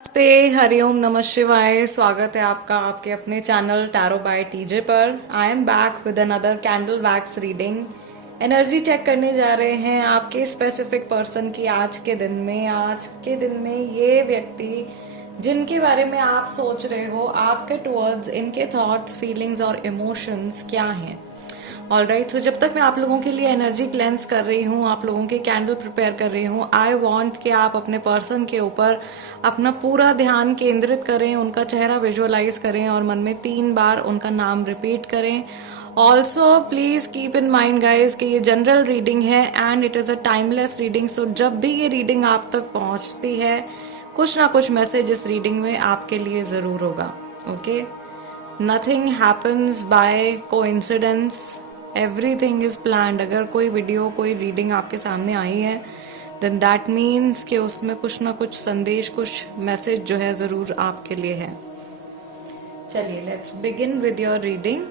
नमस्ते, हरिओम, नमः शिवाय। स्वागत है आपका आपके अपने चैनल टैरो बाय टीजे पर। I am back with another candle wax reading. Energy check करने जा रहे हैं आपके स्पेसिफिक पर्सन की आज के दिन में। आज के दिन में ये व्यक्ति जिनके बारे में आप सोच रहे हो, आपके टुवर्ड्स इनके थॉट्स, फीलिंग्स और इमोशंस क्या हैं। ऑलराइट, तो जब तक मैं आप लोगों के लिए एनर्जी क्लेंस कर रही हूँ, आप लोगों के कैंडल प्रिपेयर कर रही हूँ, आई वॉन्ट कि आप अपने पर्सन के ऊपर अपना पूरा ध्यान केंद्रित करें, उनका चेहरा विजुअलाइज करें और मन में 3 बार उनका नाम रिपीट करें। Also please keep in mind guys कि ये जनरल रीडिंग है and it is a timeless reading. So जब भी ये रीडिंग आप तक पहुंचती है, कुछ ना कुछ मैसेज इस रीडिंग में आपके लिए जरूर होगा। Okay, nothing happens by coincidence, everything is planned. अगर कोई वीडियो, कोई रीडिंग आपके सामने आई है, देन दैट मीन्स कि उसमें कुछ ना कुछ संदेश, कुछ मैसेज जो है जरूर आपके लिए है। चलिए, let's begin with your reading.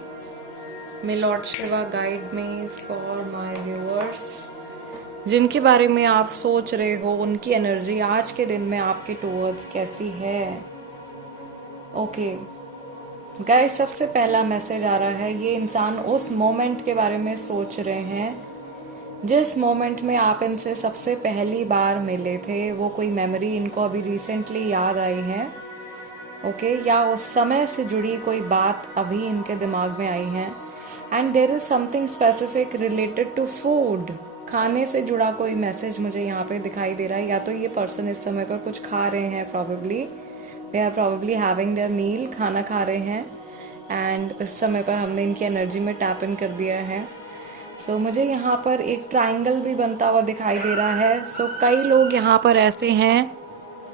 My lord Shiva guide me for my viewers. जिनके बारे में आप सोच रहे हो, उनकी एनर्जी आज के दिन में आपके टुवर्ड्स कैसी है। ओके गाइस, सबसे पहला मैसेज आ रहा है, ये इंसान उस मोमेंट के बारे में सोच रहे हैं जिस मोमेंट में आप इनसे सबसे पहली बार मिले थे। वो कोई मेमोरी इनको अभी रिसेंटली याद आई है, ओके, या उस समय से जुड़ी कोई बात अभी इनके दिमाग में आई है। And there is something specific related to food. खाने से जुड़ा कोई मैसेज मुझे यहाँ पे दिखाई दे रहा है। या तो ये पर्सन इस समय पर कुछ खा रहे हैं, probably they are probably having their meal, खाना खा रहे हैं। एंड इस समय पर हमने इनकी एनर्जी में टैप इन कर दिया है। सो मुझे यहाँ पर एक ट्रायंगल भी बनता हुआ दिखाई दे रहा है। सो कई लोग यहाँ पर ऐसे हैं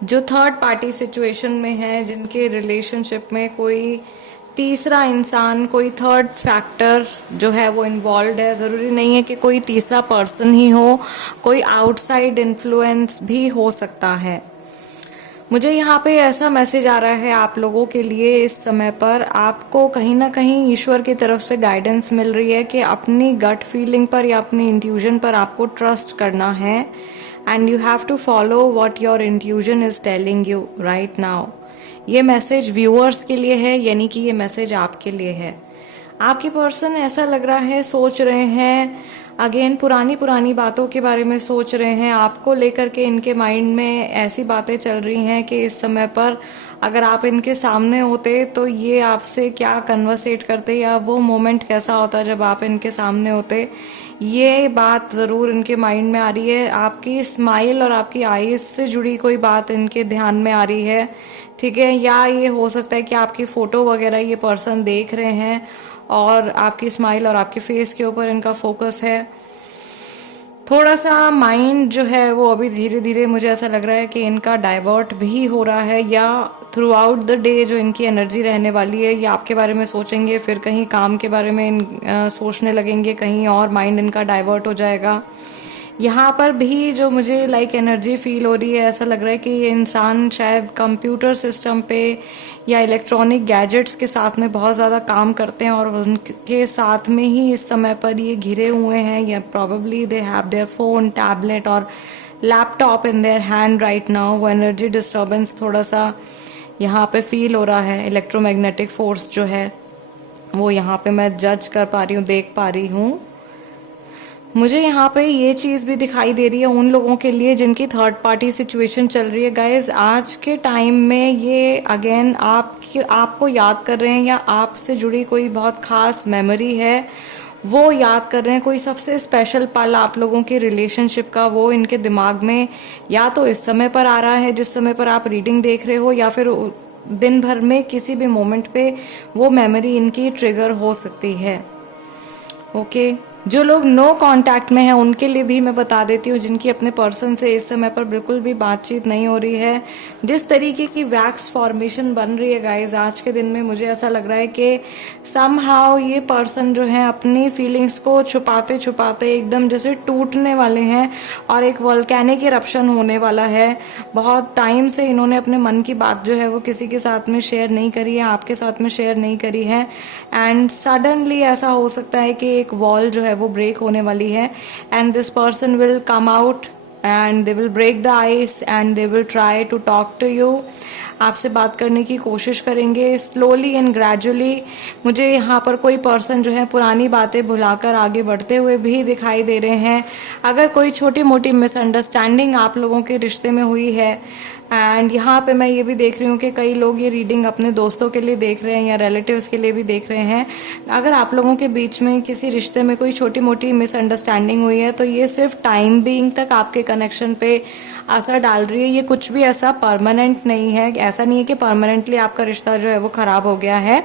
जो थर्ड पार्टी सिचुएशन में हैं, जिनके रिलेशनशिप में कोई तीसरा इंसान, कोई थर्ड फैक्टर जो है वो इन्वॉल्व है। ज़रूरी नहीं है कि कोई तीसरा पर्सन ही हो, कोई आउटसाइड इन्फ्लुएंस भी हो सकता है। मुझे यहाँ पे ऐसा मैसेज आ रहा है आप लोगों के लिए, इस समय पर आपको कहीं ना कहीं ईश्वर की तरफ से गाइडेंस मिल रही है कि अपनी गट फीलिंग पर या अपनी इंट्यूजन पर आपको ट्रस्ट करना है। And you have to follow what your intuition is telling you right now. ये मैसेज व्यूअर्स के लिए है, यानी कि ये मैसेज आपके लिए है। आपके पर्सन ऐसा लग रहा है सोच रहे हैं, अगेन पुरानी बातों के बारे में सोच रहे हैं। आपको लेकर के इनके माइंड में ऐसी बातें चल रही हैं कि इस समय पर अगर आप इनके सामने होते तो ये आपसे क्या कन्वर्सेट करते, या वो मोमेंट कैसा होता जब आप इनके सामने होते। ये बात ज़रूर इनके माइंड में आ रही है। आपकी स्माइल और आपकी आईज से जुड़ी कोई बात इनके ध्यान में आ रही है, ठीक है। या ये हो सकता है कि आपकी फ़ोटो वगैरह ये पर्सन देख रहे हैं और आपकी स्माइल और आपके फेस के ऊपर इनका फोकस है। थोड़ा सा माइंड जो है वो अभी धीरे धीरे मुझे ऐसा लग रहा है कि इनका डाइवर्ट भी हो रहा है, या थ्रू आउट द डे जो इनकी एनर्जी रहने वाली है, ये आपके बारे में सोचेंगे, फिर कहीं काम के बारे में सोचने लगेंगे, कहीं और माइंड इनका डाइवर्ट हो जाएगा। यहाँ पर भी जो मुझे लाइक एनर्जी फील हो रही है, ऐसा लग रहा है कि ये इंसान शायद कंप्यूटर सिस्टम पे या इलेक्ट्रॉनिक गैजेट्स के साथ में बहुत ज़्यादा काम करते हैं और उनके साथ में ही इस समय पर ये घिरे हुए हैं, या probably they have their phone, tablet और laptop in their hand right now. वो एनर्जी डिस्टर्बेंस थोड़ा सा यहाँ पे फील हो रहा है। इलेक्ट्रोमैग्नेटिक फोर्स जो है वो यहाँ पे मैं जज कर पा रही हूँ, देख पा रही हूँ। मुझे यहाँ पे ये चीज़ भी दिखाई दे रही है उन लोगों के लिए जिनकी थर्ड पार्टी सिचुएशन चल रही है। गाइज, आज के टाइम में ये अगेन आपको याद कर रहे हैं, या आपसे जुड़ी कोई बहुत खास मेमोरी है वो याद कर रहे हैं। कोई सबसे स्पेशल पल आप लोगों के रिलेशनशिप का वो इनके दिमाग में या तो इस समय पर आ रहा है जिस समय पर आप रीडिंग देख रहे हो, या फिर दिन भर में किसी भी मोमेंट पे वो मेमोरी इनकी ट्रिगर हो सकती है। ओके, जो लोग नो कांटेक्ट में हैं उनके लिए भी मैं बता देती हूँ, जिनकी अपने पर्सन से इस समय पर बिल्कुल भी बातचीत नहीं हो रही है। जिस तरीके की वैक्स फॉर्मेशन बन रही है गाइज आज के दिन में, मुझे ऐसा लग रहा है कि समहाउ ये पर्सन जो है अपनी फीलिंग्स को छुपाते छुपाते एकदम जैसे टूटने वाले हैं और एक वोल्केनिक इरप्शन होने वाला है। बहुत टाइम से इन्होंने अपने मन की बात जो है वो किसी के साथ में शेयर नहीं करी है, आपके साथ में शेयर नहीं करी है। एंड सडनली ऐसा हो सकता है कि एक वॉल जो है वो ब्रेक होने वाली है, and this person will come out and they will break the ice and they will try to talk to you. आपसे बात करने की कोशिश करेंगे स्लोली एंड ग्रेजुअली। मुझे यहाँ पर कोई पर्सन जो है पुरानी बातें भुलाकर आगे बढ़ते हुए भी दिखाई दे रहे हैं। अगर कोई छोटी मोटी मिसअंडरस्टैंडिंग आप लोगों के रिश्ते में हुई है, एंड यहाँ पे मैं ये भी देख रही हूँ कि कई लोग ये रीडिंग अपने दोस्तों के लिए देख रहे हैं या रिलेटिव्स के लिए भी देख रहे हैं। अगर आप लोगों के बीच में किसी रिश्ते में कोई छोटी मोटी मिसअंडरस्टैंडिंग हुई है तो ये सिर्फ टाइम बीइंग तक आपके कनेक्शन पे असर डाल रही है। ये कुछ भी ऐसा परमानेंट नहीं है। ऐसा नहीं है कि परमानेंटली आपका रिश्ता जो है वो खराब हो गया है।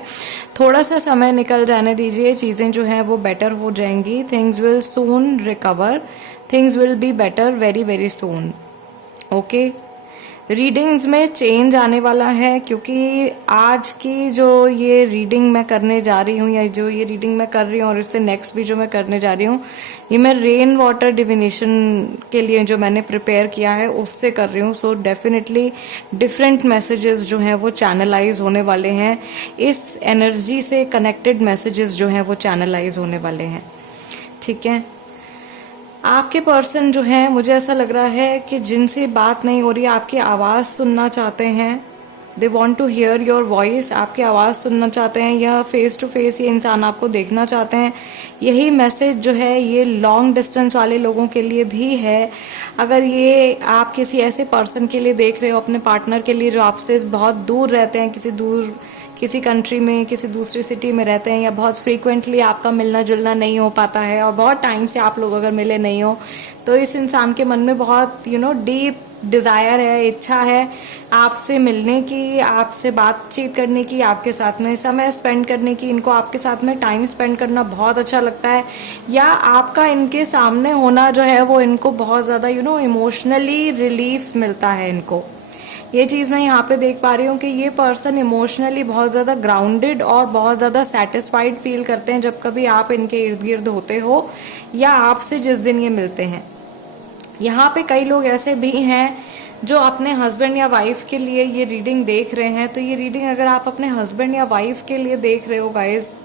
थोड़ा सा समय निकल जाने दीजिए, चीज़ें जो हैं वो बेटर हो जाएंगी। Things will soon recover, things will be better very very soon. Okay, readings में चेंज आने वाला है, क्योंकि आज की जो ये रीडिंग मैं करने जा रही हूँ या जो ये रीडिंग मैं कर रही हूँ और इससे नेक्स्ट भी जो मैं करने जा रही हूँ, ये मैं रेन वाटर डिविनेशन के लिए जो मैंने प्रिपेयर किया है उससे कर रही हूँ। सो डेफिनेटली डिफरेंट मैसेजेस जो हैं वो चैनलाइज होने वाले हैं। इस एनर्जी से कनेक्टेड मैसेजेस जो हैं वो चैनलाइज होने वाले हैं। ठीक है, आपके पर्सन जो हैं मुझे ऐसा लग रहा है कि जिनसे बात नहीं हो रही, आपकी आवाज़ सुनना चाहते हैं। They want to hear your voice, आपकी आवाज़ सुनना चाहते हैं या फेस टू फेस ये इंसान आपको देखना चाहते हैं। यही मैसेज जो है ये लॉन्ग डिस्टेंस वाले लोगों के लिए भी है। अगर ये आप किसी ऐसे पर्सन के लिए देख रहे हो, अपने पार्टनर के लिए जो आपसे बहुत दूर रहते हैं, किसी कंट्री में, किसी दूसरी सिटी में रहते हैं, या बहुत फ्रीक्वेंटली आपका मिलना जुलना नहीं हो पाता है और बहुत टाइम से आप लोग अगर मिले नहीं हो, तो इस इंसान के मन में बहुत डीप डिज़ायर है, इच्छा है आपसे मिलने की, आपसे बातचीत करने की, आपके साथ में समय स्पेंड करने की। इनको आपके साथ में टाइम स्पेंड करना बहुत अच्छा लगता है, या आपका इनके सामने होना जो है वो इनको बहुत ज़्यादा इमोशनली रिलीफ मिलता है इनको। ये चीज़ मैं यहाँ पे देख पा रही हूँ कि ये पर्सन इमोशनली बहुत ज़्यादा ग्राउंडेड और बहुत ज़्यादा सेटिस्फाइड फील करते हैं जब कभी आप इनके इर्द गिर्द होते हो या आपसे जिस दिन ये मिलते हैं। यहाँ पे कई लोग ऐसे भी हैं जो अपने हस्बैंड या वाइफ के लिए ये रीडिंग देख रहे हैं। तो ये रीडिंग अगर आप अपने हस्बैंड या वाइफ के लिए देख रहे हो गाइज,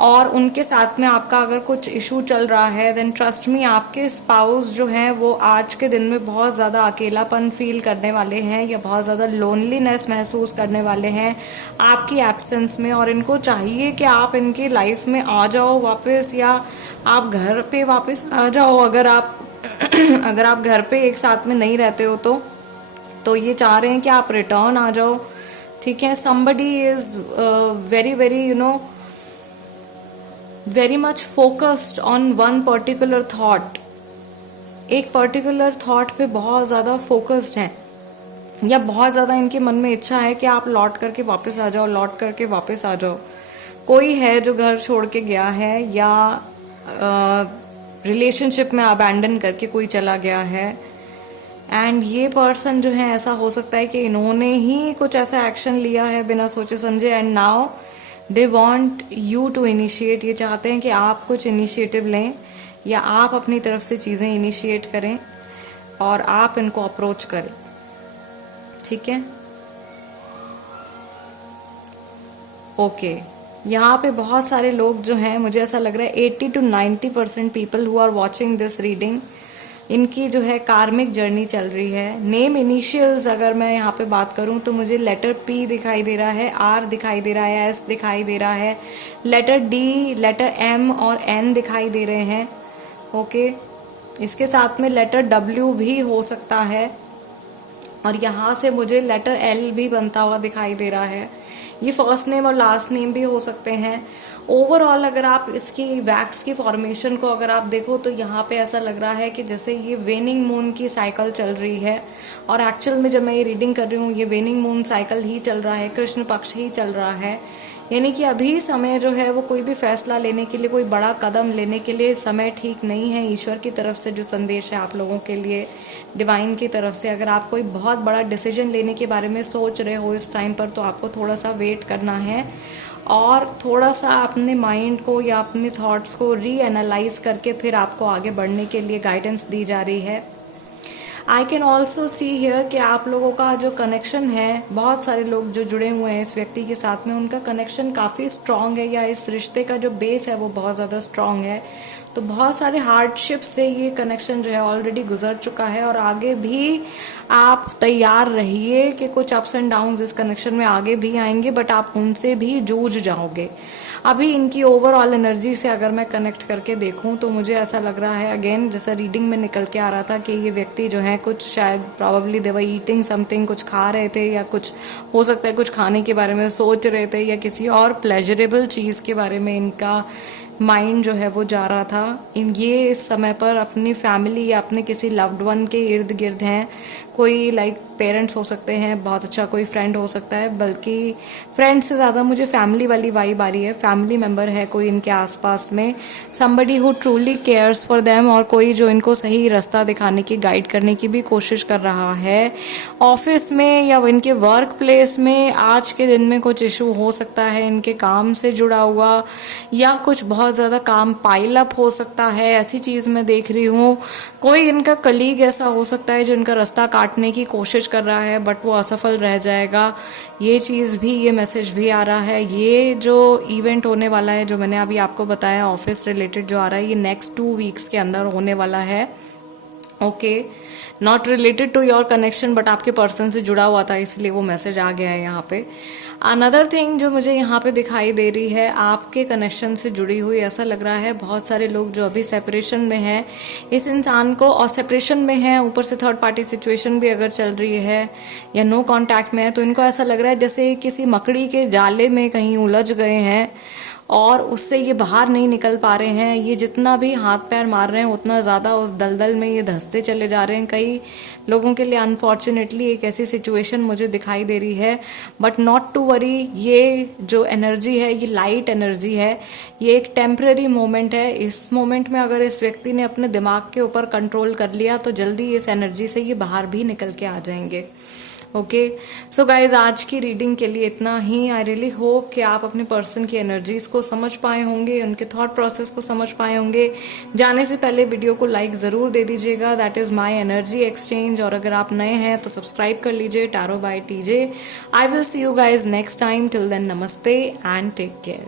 और उनके साथ में आपका अगर कुछ इशू चल रहा है, देन ट्रस्ट मी आपके स्पाउस जो हैं वो आज के दिन में बहुत ज़्यादा अकेलापन फील करने वाले हैं या बहुत ज़्यादा लोनलीनेस महसूस करने वाले हैं आपकी एब्सेंस में। और इनको चाहिए कि आप इनकी लाइफ में आ जाओ वापस, या आप घर पे वापस आ जाओ। अगर आप अगर आप घर पे एक साथ में नहीं रहते हो तो ये चाह रहे हैं कि आप रिटर्न आ जाओ। ठीक है, somebody is very very very much focused on one particular thought, एक पर्टिकुलर थॉट पे बहुत ज़्यादा फोकस्ड हैं, या बहुत ज़्यादा इनके मन में इच्छा है कि आप लौट करके वापस आ जाओ, लौट करके वापस आ जाओ। कोई है जो घर छोड़ के गया है या रिलेशनशिप में अबैंडन करके कोई चला गया है, एंड ये पर्सन जो है ऐसा हो सकता है कि इन्होंने ही कुछ ऐसा एक्शन लिया है बिना सोचे समझे, and now they want you to initiate. ये चाहते हैं कि आप कुछ इनिशिएटिव लें या आप अपनी तरफ से चीज़ें इनिशिएट करें और आप इनको अप्रोच करें। ठीक है, ओके। यहाँ पे बहुत सारे लोग जो हैं, मुझे ऐसा लग रहा है 80 to 90% people who are watching this reading, इनकी जो है कार्मिक जर्नी चल रही है। नेम इनिशियल्स अगर मैं यहाँ पे बात करूँ तो मुझे लेटर P दिखाई दे रहा है, R दिखाई दे रहा है, S दिखाई दे रहा है, लेटर D, लेटर M और N दिखाई दे रहे हैं। ओके, इसके साथ में लेटर W भी हो सकता है, और यहाँ से मुझे लेटर L भी बनता हुआ दिखाई दे रहा है। ये फर्स्ट नेम और लास्ट नेम भी हो सकते हैं। ओवरऑल अगर आप इसकी वैक्स की फॉर्मेशन को अगर आप देखो तो यहाँ पे ऐसा लग रहा है कि जैसे ये वेनिंग मून की साइकिल चल रही है, और एक्चुअल में जब मैं ये रीडिंग कर रही हूँ ये वेनिंग मून साइकिल ही चल रहा है, कृष्ण पक्ष ही चल रहा है। यानी कि अभी समय जो है वो कोई भी फैसला लेने के लिए, कोई बड़ा कदम लेने के लिए समय ठीक नहीं है। ईश्वर की तरफ से जो संदेश है आप लोगों के लिए, डिवाइन की तरफ से, अगर आप कोई बहुत बड़ा डिसीजन लेने के बारे में सोच रहे हो इस टाइम पर, तो आपको थोड़ा सा वेट करना है और थोड़ा सा अपने माइंड को या अपने थॉट्स को रीएनालाइज करके फिर आपको आगे बढ़ने के लिए गाइडेंस दी जा रही है। I can also see here कि आप लोगों का जो कनेक्शन है, बहुत सारे लोग जो जुड़े हुए हैं इस व्यक्ति के साथ में, उनका कनेक्शन काफ़ी स्ट्रांग है, या इस रिश्ते का जो बेस है वो बहुत ज़्यादा स्ट्रांग है। तो बहुत सारे हार्डशिप से ये कनेक्शन जो है ऑलरेडी गुजर चुका है और आगे भी आप तैयार रहिए कि कुछ अप्स एंड डाउन्स इस कनेक्शन में आगे भी आएंगे, बट आप उनसे भी जूझ जाओगे। अभी इनकी ओवरऑल एनर्जी से अगर मैं कनेक्ट करके देखूं तो मुझे ऐसा लग रहा है, अगेन जैसा रीडिंग में निकल के आ रहा था कि ये व्यक्ति जो है कुछ शायद probably they were eating something, कुछ खा रहे थे या कुछ हो सकता है कुछ खाने के बारे में सोच रहे थे या किसी और प्लेजरेबल चीज़ के बारे में इनका माइंड जो है वो जा रहा था। ये इस समय पर अपनी फैमिली या अपने किसी लव्ड वन के इर्द गिर्द हैं। कोई लाइक पेरेंट्स हो सकते हैं, बहुत अच्छा कोई फ्रेंड हो सकता है, बल्कि फ्रेंड से ज़्यादा मुझे फैमिली वाली वाइब आ रही है। फैमिली मेम्बर है कोई इनके आसपास में, somebody who truly cares for them, और कोई जो इनको सही रास्ता दिखाने की, गाइड करने की भी कोशिश कर रहा है। ऑफिस में या इनके वर्क प्लेस में आज के दिन में कुछ इशू हो सकता है इनके काम से जुड़ा हुआ, या कुछ बहुत ज़्यादा काम पाइल अप हो सकता है, ऐसी चीज़ मैं देख रही हूँ। कोई इनका कलीग ऐसा हो सकता है जो इनका रास्ता काटने की कोशिश कर रहा है बट वो असफल रह जाएगा। ये चीज़ भी, ये मैसेज भी आ रहा है। ये जो इवेंट होने वाला है जो मैंने अभी आपको बताया ऑफिस रिलेटेड जो आ रहा है, ये नेक्स्ट 2 वीक्स के अंदर होने वाला है। Okay, not related to your connection but आपके पर्सन से जुड़ा हुआ था, इसलिए वो मैसेज आ गया है यहाँ पे। अनदर थिंग जो मुझे यहाँ पे दिखाई दे रही है, आपके कनेक्शन से जुड़ी हुई, ऐसा लग रहा है बहुत सारे लोग जो अभी सेपरेशन में हैं, इस इंसान को, और सेपरेशन में है, ऊपर से थर्ड पार्टी सिचुएशन भी अगर चल रही है या नो कांटेक्ट में है, तो इनको ऐसा लग रहा है जैसे किसी मकड़ी के जाले में कहीं उलझ गए हैं और उससे ये बाहर नहीं निकल पा रहे हैं। ये जितना भी हाथ पैर मार रहे हैं उतना ज़्यादा उस दलदल में ये धंसते चले जा रहे हैं। कई लोगों के लिए अनफॉर्चुनेटली एक ऐसी सिचुएशन मुझे दिखाई दे रही है, बट नॉट टू वरी। ये जो एनर्जी है ये लाइट एनर्जी है, ये एक टेम्पररी मोमेंट है। इस मोमेंट में अगर इस व्यक्ति ने अपने दिमाग के ऊपर कंट्रोल कर लिया तो जल्दी इस एनर्जी से ये बाहर भी निकल के आ जाएंगे। ओके, सो गाइज आज की रीडिंग के लिए इतना ही। आई रियली होप कि आप अपने पर्सन की एनर्जीज को समझ पाए होंगे, उनके थॉट प्रोसेस को समझ पाए होंगे। जाने से पहले वीडियो को लाइक ज़रूर दे दीजिएगा, that is my energy exchange. और अगर आप नए हैं तो सब्सक्राइब कर लीजिए tarot by TJ. I will see you guys next time. Till then namaste and take care.